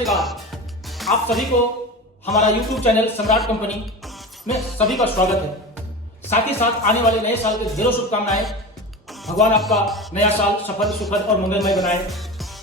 नमस्कार। आप सभी को हमारा YouTube चैनल सम्राट कंपनी में सभी का स्वागत है। साथ ही साथ आने वाले नए साल के ढेरों शुभकामनाएं। भगवान आपका नया साल सफल, सुखद और मंगलमय बनाए।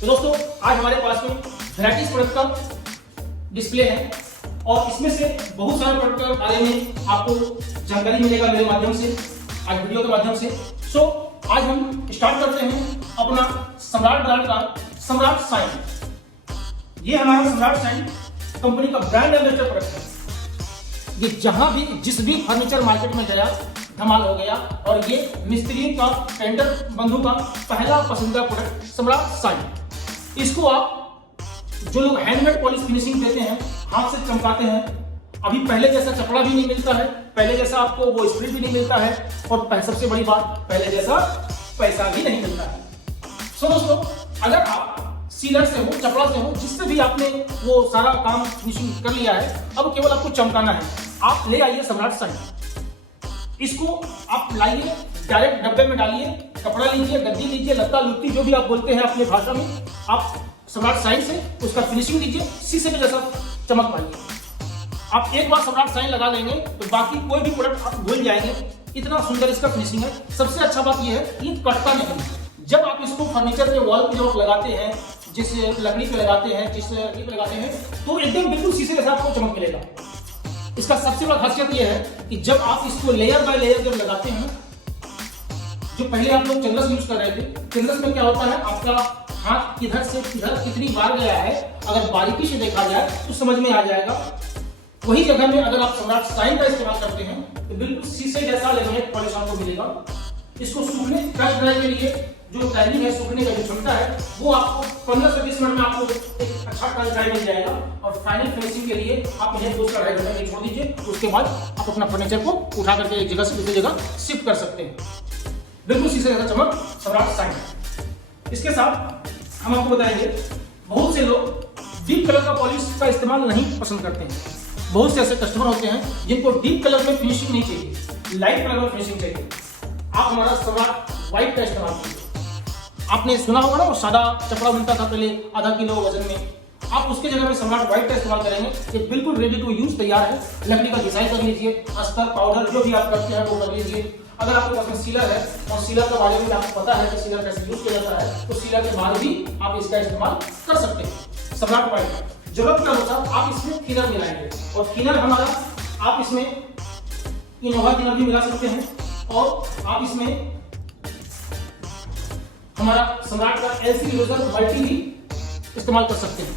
तो दोस्तों, आज हमारे पास में वैराइटीज प्रोडक्ट का डिस्प्ले है और इसमें से बहुत सारे प्रोडक्ट के बारे में आपको जानकारी मिलेगा मेरे माध्यम से, आज वीडियो के माध्यम से। आज हम स्टार्ट करते हैं अपना सम्राट ब्रांड का सम्राट साइन। ये हमारा सम्राट साइन कंपनी का ब्रांड एम्बेसडर प्रोडक्ट है। ये जहां भी जिस भी फर्नीचर मार्केट में गया धमाल हो गया और ये मिस्त्री का, टेंडर बंधु का पहला पसंदीदा प्रोडक्ट सम्राट साइन। इसको आप जो लोग हैंडमेड पॉलिश फिनिशिंग देते हैं, हाथ से चमकाते हैं, अभी पहले जैसा चपड़ा भी नहीं मिलता है, पहले जैसा आपको वो स्प्रे भी नहीं मिलता है और सबसे बड़ी बात, पहले जैसा पैसा भी नहीं मिलता है। दोस्तों, अगर आप सीलर से हो, चपड़ा से हो, जिससे भी आपने वो सारा काम फिनिशिंग कर लिया है, अब केवल आपको चमकाना है। आप ले आइए सम्राट साइन। इसको आप लाइए, डायरेक्ट डब्बे में डालिए, कपड़ा लीजिए, गद्दी लीजिए, लत्ता लुत्ती जो भी आप बोलते हैं अपने भाषा में, आप सम्राट साइन से उसका फिनिशिंग दीजिए, शीशे में जैसा चमक पाइए। आप एक बार सम्राट साइन लगा लेंगे तो बाकी कोई भी प्रोडक्ट आप भूल जाएंगे, इतना सुंदर इसका फिनिशिंग है। सबसे अच्छा बात यह है कि ये कटता नहीं। जब आप इसको फर्नीचर के वॉल पे जब लगाते हैं, जिस लकड़ी पे लगाते हैं, जिस लकड़ी पे लगाते हैं, तो एकदम बिल्कुल शीशे के साथ आपको चमक मिलेगा। इसका सबसे बड़ा खासियत यह है कि जब आप इसको लेयर बाय लेयर जब लगाते हैं, जो पहले आप लोग चंद्रस यूज कर रहे थे, चंद्रस में क्या होता है, आपका हाथ किधर से किधर कितनी बार गया है, अगर बारीकी से देखा जाए तो समझ में आ जाएगा। वही जगह में अगर आप सम्राट साइन का इस्तेमाल करते हैं तो बिल्कुल शीशे जैसा लेमिनेट पॉलिश आपको मिलेगा। इसको सूखने क्रश ड्राई के लिए जो टाइमिंग है, सूखने का जो क्षमता है, वो आपको 15 से 20 मिनट में आपको एक अच्छा क्रश ड्राई मिल जाएगा। और फाइनल फिनिशिंग के लिए आप इन्हें 2 से 2.5 घंटे के लिए छोड़ दीजिए। उसके बाद आप अपना फर्नीचर को उठा करके एक जगह से दूसरी जगह शिफ्ट कर सकते हैं। बिल्कुल शीशे जैसा चमक सम्राट साइन। इसके साथ हम आपको बताएंगे, बहुत से लोग डीप कलर का पॉलिश का इस्तेमाल नहीं पसंद करते हैं। बहुत से ऐसे कस्टमर होते हैं जिनको डीप कलर में फिनिशिंग नहीं चाहिए, लाइट कलर में फिनिशिंग चाहिए। आप हमारा सम्राट व्हाइट का इस्तेमाल कीजिए। आपने सुना होगा ना, वो सादा चपड़ा मिलता था पहले आधा किलो वजन में, आप उसके जगह में सम्राट व्हाइट का इस्तेमाल करेंगे। ये बिल्कुल रेडी टू यूज तैयार है। लकड़ी का डिजाइन कर लीजिए, अस्तर, पाउडर जो भी आप करते हैं वो कर लीजिए। अगर आपके पास में सीलर है और सीलर के बारे में आपको पता है कि सीलर कैसे यूज किया जाता है, तो सीलर के बाद भी आप इसका इस्तेमाल कर सकते हैं। सम्राट व्हाइट जरूरत के अनुसार आप इसमें थिनर मिलाएंगे और थिनर हमारा, आप इसमें इनोवा थिनर भी मिला सकते हैं और आप इसमें हमारा सम्राट का एलसी इरोजन मल्टी भी इस्तेमाल कर सकते हैं।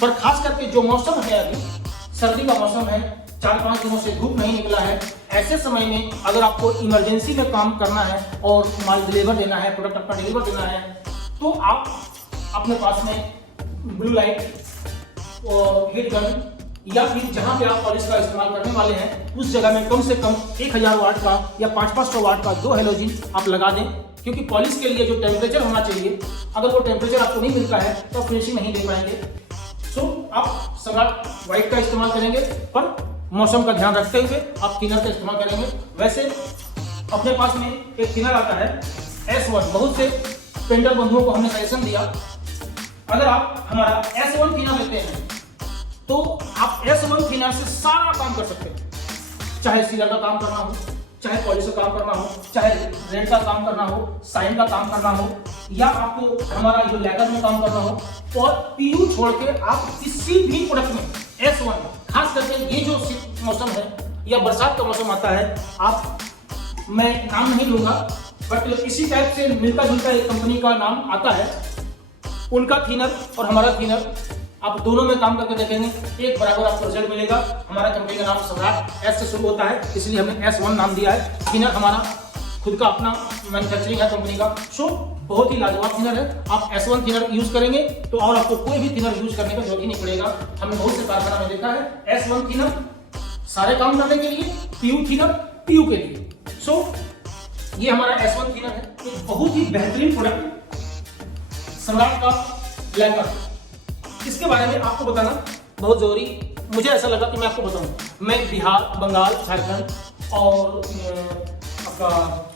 पर खास करके जो मौसम है, अभी सर्दी का मौसम है, 4-5 दिनों से धूप नहीं निकला है, ऐसे समय में अगर आपको इमरजेंसी में काम करना है और माल डिलीवर देना है, प्रोडक्ट अपना डिलीवर देना है, तो आप अपने पास में ब्लू लाइट और हीट गन या फिर जहां पे आप पॉलिश का इस्तेमाल करने वाले हैं, उस जगह में कम से कम 1000 वाट का या 500 वाट का 2 हैलोजन आप लगा दें। क्योंकि पॉलिश के लिए जो टेम्परेचर होना चाहिए, अगर वो टेम्परेचर आपको नहीं मिलता है तो आप फिनिशिंग नहीं दे पाएंगे। आप सम्राट व्हाइट का इस्तेमाल करेंगे, पर मौसम का ध्यान रखते हुए आप थिनर का इस्तेमाल करेंगे। वैसे अपने पास में एक थिनर आता है S1, बहुत से पेंटर बंधुओं को हमने सजेशन दिया, अगर आप हमारा S1 थिनर लेते हैं तो आप S1 थिनर से सारा काम कर सकते हैं। चाहे सीलर का काम करना हो, चाहे पॉलिश का काम करना हो, चाहे रेड का काम करना हो, साइन का काम करना हो, या आपको हमारा जो लैकर में काम करना हो, और पीयू छोड़ के आप किसी भी प्रोडक्ट में S1, खास करके ये जो मौसम है या बरसात का मौसम आता है, आप, मैं नाम नहीं लूंगा, बट इसी टाइप से मिलता जुलता एक कंपनी का नाम आता है, उनका थिनर और हमारा थिनर आप दोनों में काम करके देखेंगे, एक बराबर आपको रिजल्ट मिलेगा। हमारा कंपनी का नाम सम्राट S से शुरू होता है, इसलिए हमने S1 नाम दिया है। थिनर हमारा खुद का अपना मैन्युफैक्चरिंग है कंपनी का, बहुत ही लाजवाब थिनर है। आप S1 थिनर यूज करेंगे तो और आपको कोई भी थिनर यूज करने का जरूरत ही नहीं पड़ेगा। हमने बहुत से कारखाना में देखा है S1 थिनर सारे काम करने के लिए, पीयू थिनर पीयू के लिए। ये हमारा S1 थिनर है, एक बहुत ही बेहतरीन प्रोडक्ट सम्राट का लैकर। इसके बारे में आपको बताना बहुत जरूरी, मुझे ऐसा लगा कि मैं आपको बताऊं। मैं बिहार, बंगाल, झारखंड और आपका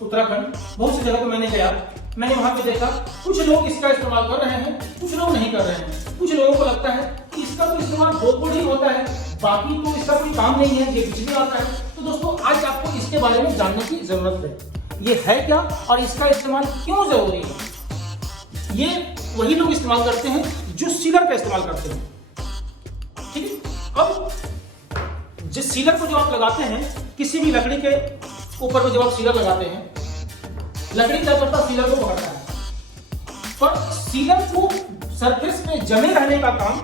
उत्तराखंड, बहुत सी जगह पे मैंने गया, मैंने वहां पे देखा कुछ लोग इसका इस्तेमाल कर रहे हैं, कुछ लोग नहीं कर रहे हैं। कुछ लोगों को लगता है कि इसका तो इस्तेमाल बहुत ही होता है, बाकी तो इसका कोई काम नहीं है, ये बिजली आता है। तो दोस्तों आज आपको इसके बारे में जानने की जरूरत है, ये है क्या और इसका इस्तेमाल क्यों जरूरी है। ये वही लोग इस्तेमाल करते हैं जो सीलर का इस्तेमाल करते हैं, ठीक है। अब जिस सीलर को जो आप लगाते हैं किसी भी लकड़ी के ऊपर में, जब आप सीलर लगाते हैं, लकड़ी क्या करता है, सीलर को पकड़ता है, पर सीलर को सरफेस पे जमे रहने का काम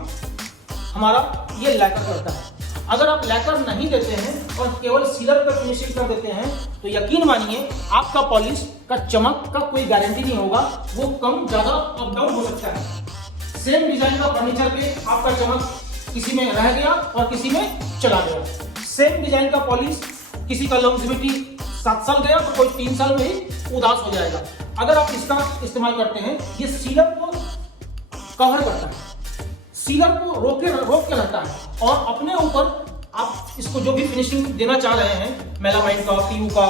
हमारा ये लैकर करता है। अगर आप लैकर नहीं देते हैं और केवल सीलर पर फिनिशिंग कर देते हैं तो यकीन मानिए आपका पॉलिश का चमक का कोई गारंटी नहीं होगा, वो कम ज्यादा अप डाउन हो सकता है। सेम डिजाइन का फर्नीचर पे आपका चमक किसी में रह गया और किसी में चला गया। सेम डिजाइन का पॉलिश किसी का लॉन्जेविटी 7 साल गया तो कोई 3 साल में ही उदास हो जाएगा। अगर आप इसका इस्तेमाल करते हैं, ये सीलर को कवर करता है, सीलर को रोक के रहता है और अपने ऊपर आप इसको जो भी फिनिशिंग देना चाह रहे हैं, मेलामाइन का, पीयू का,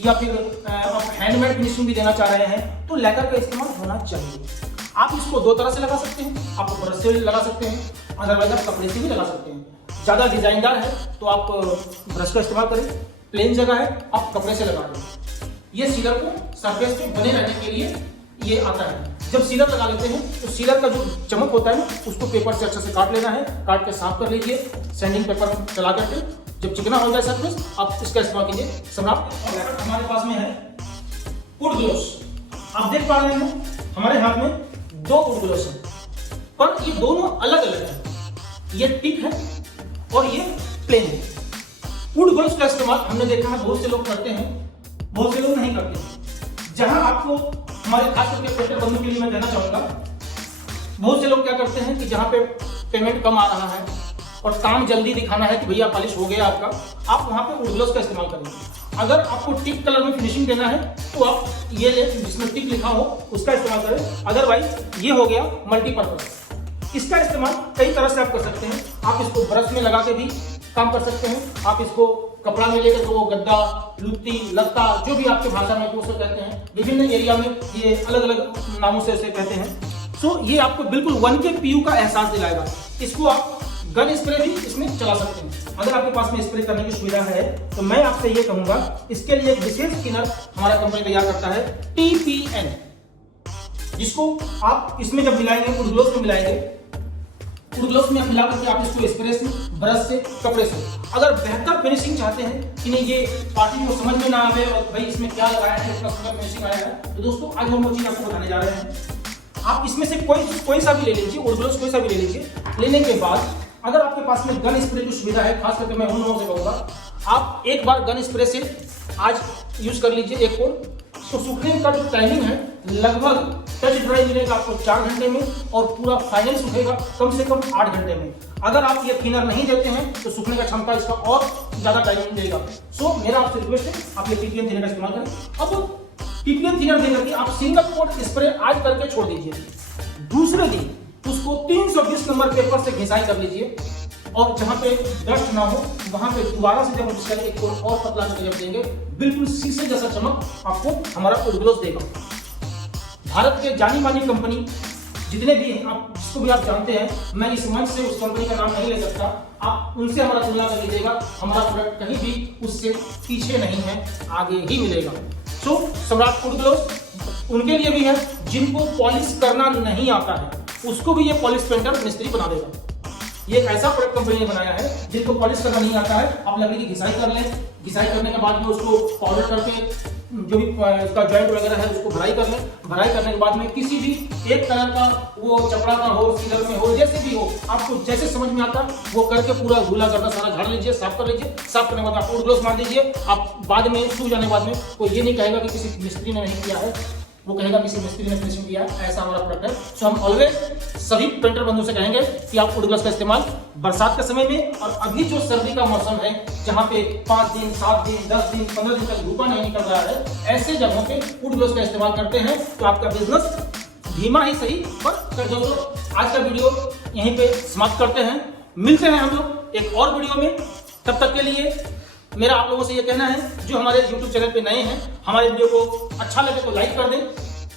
या फिर आप हैंडमेड फिनिशिंग भी देना चाह रहे हैं, तो लैकर का इस्तेमाल होना चाहिए। आप इसको 2 तरह से लगा सकते हैं, आप ब्रश से लगा सकते हैं, अदरवाइज आप कपड़े से भी लगा सकते हैं। ज्यादा डिजाइनदार है तो आप ब्रश का इस्तेमाल करें, प्लेन जगह है आप कपड़े से लगा दें। ये सीलर को सरफेस पे बने रहने के लिए ये आता है। जब सीलर लगा लेते हैं तो सीलर का जो चमक होता है उसको पेपर से अच्छे से काट लेना है, काट के साफ कर लीजिए सैंडिंग पेपर चला करके। जब चिकना हो जाए सरफेस आप इसका इस्तेमाल कीजिए। सम्राट हमारे पास में है वुड ग्लोव्स, आप देख पा रहे हैं हमारे हाथ में 2 वुड ग्लोव्स हैं, पर ये दोनों अलग अलग हैं। ये टिक है और ये प्लेन है। वुड ग्लोव्स का इस्तेमाल हमने देखा है बहुत से लोग करते हैं, बहुत से लोग नहीं करते। जहां आपको हमारे खास करके पेपर बंधु के लिए मैं कहना चाहूंगा, बहुत से लोग क्या करते हैं कि जहां पे पेमेंट कम आ रहा है और काम जल्दी दिखाना है कि भैया पॉलिश हो गया आपका, आप वहां पे वुड ग्लोव्स का इस्तेमाल करेंगे। अगर आपको टिक कलर में फिनिशिंग देना है तो आप ये ले जिसमें टिक लिखा हो उसका इस्तेमाल करें। अदरवाइज ये हो गया मल्टीपर्पज। इसका इस्तेमाल कई तरह से आप कर सकते हैं। आप इसको ब्रश में लगा के भी काम कर सकते हैं, आप इसको कपड़ा में लेकर तो वो गद्दा, लुत्ती, लत्ता, जो भी आपके भाषा में उसे कहते हैं, विभिन्न एरिया में ये अलग अलग नामों से इसे कहते हैं। सो ये आपको बिल्कुल 1K PU का एहसास दिलाएगा। इसको आप गन स्प्रे भी इसमें चला सकते हैं। अगर आपके पास में स्प्रे करने की सुविधा है तो मैं आपसे ये कहूंगा, इसके लिए एक विशेष थिनर हमारा कंपनी तैयार करता है, TPN, जिसको आप इसमें जब मिलाएंगे, वुड ग्लोव्स में मिलाएंगे, वुड ग्लोव्स में मिला करके आप इसको स्प्रे से, ब्रश से, कपड़े से, अगर बेहतर फिनिशिंग चाहते हैं कि नहीं ये पार्टी को समझ में ना आवे और भाई इसमें क्या लगाया है, इसका सुंदर फिनिशिंग आया है, तो दोस्तों आज हम वो चीज आपको बताने जा रहे हैं। आप इसमें से कोई सा भी ले लीजिए, वुड ग्लोव्स कोई सा भी ले लीजिए। लेने के बाद अगर आपके पास में गन स्प्रे की सुविधा है, खास करके मैं उन लोगों से कहूंगा आप एक बार गन स्प्रे से आज यूज कर लीजिए एक कोर, तो सूखने का जो टाइमिंग है लगभग टच ड्राई मिलेगा आपको 4 घंटे में और पूरा फाइनल सूखेगा कम से कम 8 घंटे में। अगर आप ये थिनर नहीं देते हैं तो सूखने का क्षमता इसका और ज्यादा टाइमिंग देगा। सो मेरा आपसे रिक्वेस्ट है आप ये TPN थिनर का इस्तेमाल करें। अब TPN थिनर देकर के आप सिंगल कोट स्प्रे आज करके छोड़ दीजिए, दूसरे दिन उसको 320 नंबर पेपर से घिसाई कर लीजिए और जहां पे डस्ट ना हो वहां पे दोबारा से जब उसका एक कोट और पतला करके जब देंगे, बिल्कुल शीशे जैसा चमक आपको हमारा वुड ग्लोव्स देगा। भारत के जानी मानी कंपनी जितने भी हैं, आप जिसको भी आप जानते हैं, मैं इस मंच से उस कंपनी का नाम नहीं ले सकता, आप उनसे हमारा तुलना कर लीजिएगा, हमारा प्रोडक्ट कहीं भी उससे पीछे नहीं है, आगे ही मिलेगा। सो सम्राट वुड ग्लोव्स उनके लिए भी है जिनको पॉलिश करना नहीं आता है, उसको भी ये पॉलिश पेंटर मिस्त्री बना देगा। ये एक ऐसा प्रोडक्ट कंपनी ने बनाया है जिनको पॉलिश करना नहीं आता है, आप लकड़ी की घिसाई कर लें, घिसाई करने के बाद में उसको पाउडर करके जो भी इसका जॉइंट वगैरह है उसको भराई कर लें, भराई करने के बाद में किसी भी एक कलर का वो चपड़ा का हो, सीलर में हो, जैसे भी हो, आपको जैसे समझ में आता वो करके पूरा गूला करना सारा झाड़ लीजिए, साफ कर लीजिए। साफ करने के बाद आप वुड ग्लोव्स मार दीजिए। आप बाद में सूख जाने के बाद में कोई ये नहीं कहेगा कि किसी मिस्त्री ने नहीं किया है, वो कहेगा किसी मिस्त्री ने फिनिशिंग किया, ऐसा हमारा प्रोडक्ट है। सो हम ऑलवेज सभी पेंटर बंधु से कहेंगे कि आप वुड ग्लोव्स का इस्तेमाल बरसात के समय में और अभी जो सर्दी का मौसम है जहां पे 5 दिन 7 दिन 10 दिन 15 दिन तक धूपा नहीं निकल रहा है, ऐसे जगहों पे वुड ग्लोव्स का इस्तेमाल करते हैं तो आपका बिजनेस धीमा ही सही पर। दोस्तों आज का वीडियो यहीं पे समाप्त करते हैं, मिलते हैं हम लोग एक और वीडियो में। तब तक के लिए मेरा आप लोगों से ये कहना है, जो हमारे YouTube चैनल पे नए हैं, हमारे वीडियो को अच्छा लगे तो लाइक कर दें,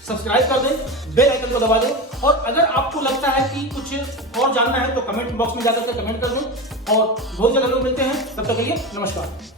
सब्सक्राइब कर दें, बेल आइकन को दबा दें और अगर आपको लगता है कि कुछ और जानना है तो कमेंट बॉक्स में जाकर के कमेंट कर दें और बहुत जल्द हम लोग मिलते हैं। तब तक के लिए नमस्कार।